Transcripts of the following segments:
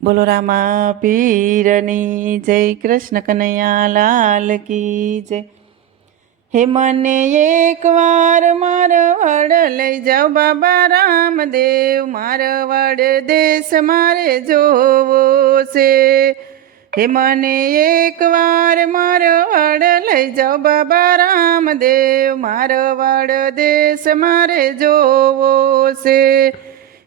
બોલો રામા પીરની જય, કૃષ્ણ કનૈયા લાલ કી જય। હે મને એકવાર મારવાડ લઈ જાઓ બાબા રામદેવ, મારવાડ દેશ મારે જોવો છે। હે મને એકવાર મારવાડ લઈ જાઓ બાબા રામદેવ, મારવાડ દેશ મારે જોવો છે।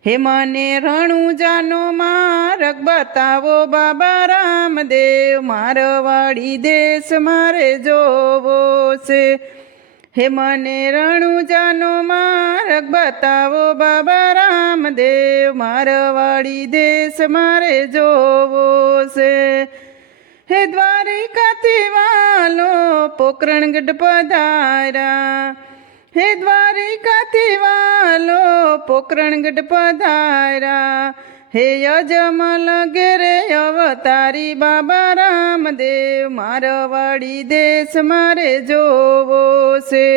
હે મને રણુજાનો માર્ગ બતાવો બાબા રામદેવ, મારવાડી દેશ મારે જોવો છે। હે મને રણુજાનો માર્ગ બતાવો બાબા રામદેવ, મારવાડી દેશ મારે જોવો છે। હે દ્વારિકાથી વાલો પોકરણગઢ પધાર્યા, હે દ્વારિકાથી વાલો પોકરણગઢ પધાર્યા, હે યજમલ ઘેરે અવતારી બાબા રામદેવ, મારવાડી દેશ મારે જોવો છે।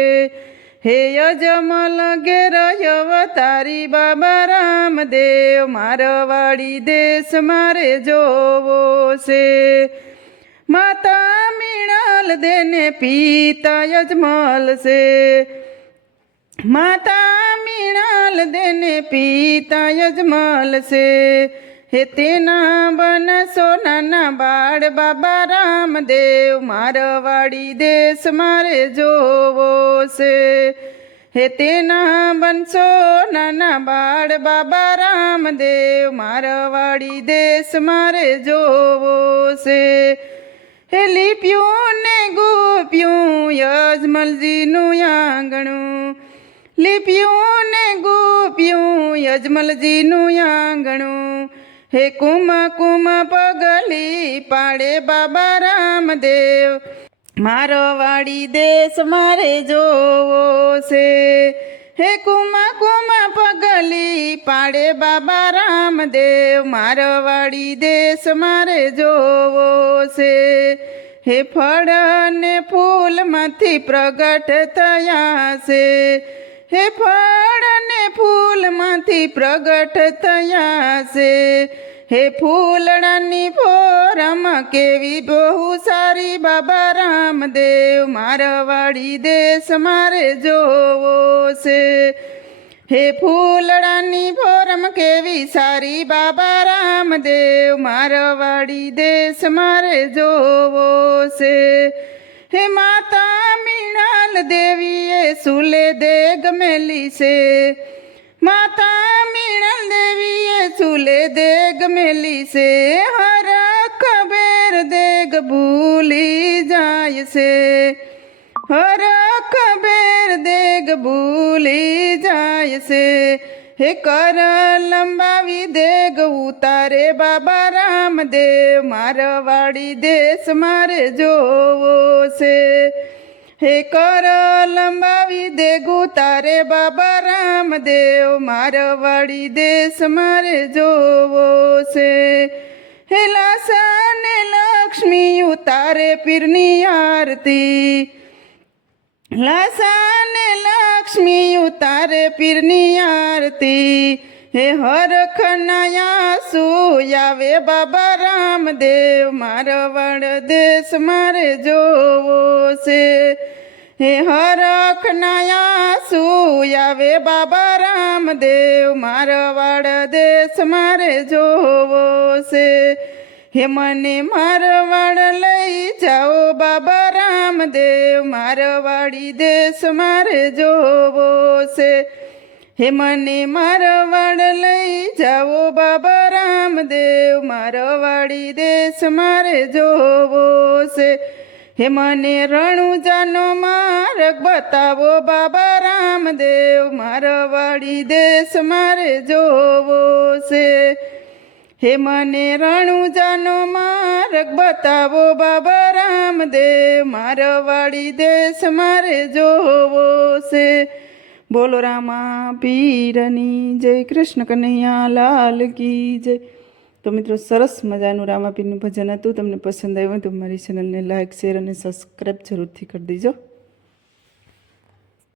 હે યજમલ ઘેર અવતારી બાબા રામદેવ, મારવાડી દેશ મારે જોવો છે। માતા મીણલ દેને પિતા યજમલ છે, માતા મીણલ દેને પિતા યજમલ છે। હે તેના બન સોનાના બાળ બાબા રામદેવ, મારવાડી દેશ મારે જોવો છે। હે તેના બન સોનાના બાળ બાબા રામદેવ, મારવાડી દેશ મારે જોવો છે। હે લીપ્યું ને ગોપ્યું યજમલજીનું આંગણું, લીપ્યું ને ગોપ્યું યજમલજીનું આંગણું, હે કુમા કુમા પગલી પાડે બાબા રામદેવ, મારવાડી દેશ મારે જોવો છે। હે કુમા કુમા પગલી પાડે બાબા રામદેવ, મારવાડી દેશ મારે જોવો છે। હે ફળ ને ફૂલમાંથી પ્રગટ થયા છે, હે ફળ ને ફૂલમાંથી પ્રગટ થયા છે। હે ફૂલડાની ફોરમ કેવી બહુ સારી બાબા રામદેવ, મારવાડી દેશ મારે જોવો છે। હે ફૂલડાની ફોરમ કેવી સારી બાબા રામદેવ, મારવાડી દેશ મારે જોવો છે। હે માતા મીણાલ દેવીએ સુલે દેગ મેલી છે, માતા મીણાલ દેવીએ સુલે દેગ મેલી છે, હરખ બેર દેગ ભૂલી જાય છે, હરખ બેર દેગ ભૂલી જાય છે। હે કર લંબાવી દેગ ઉતારે બાબા રામદેવ, મારવાડી દેશ મારે જોવો છે। હે કર લંબાવી દેગ ઉતારે બાબા રામદેવ, મારવાડી દેશ મારે જોવો છે। હે લાસા ને લક્ષ્મી ઉતારે પીરની આરતી, લાસા ને લક્ષ્મી ઉતારે પીરની આરતી, હે હરખના આંસુ આવે બાબા રામદેવ, મારવાડ દેશ મારે જોવો છે। હે હરખના આંસુ આવે બાબા રામદેવ, મારવાડ દેશ મારે જોવો છે। હે મને મારવાડ લઈ જાઓ બાબા રામદેવ, મારવાડી દેશ મારે જોવો છે। હે મને મારવાડ લઈ જાઓ બાબા રામદેવ, મારવાડી દેશ મારે જોવો છે। હે મને રણુજાનો માર્ગ બતાવો બાબા રામદેવ, મારવાડી દેશ મારે જોવો છે। હે મને રણુજાનો માર્ગ બતાવો બાબા રામદેવ, મારવાડી દેશ મારે જોવો છે। બોલો રામા પીરની જય, કૃષ્ણ કનૈયા લાલ કી જય। તો મિત્રો, સરસ મજાનું રામાપીરનું ભજન હતું। તમને પસંદ આવ્યું તો મારી ચેનલને લાઇક, શેર અને સબસ્ક્રાઈબ જરૂરથી કરી દેજો।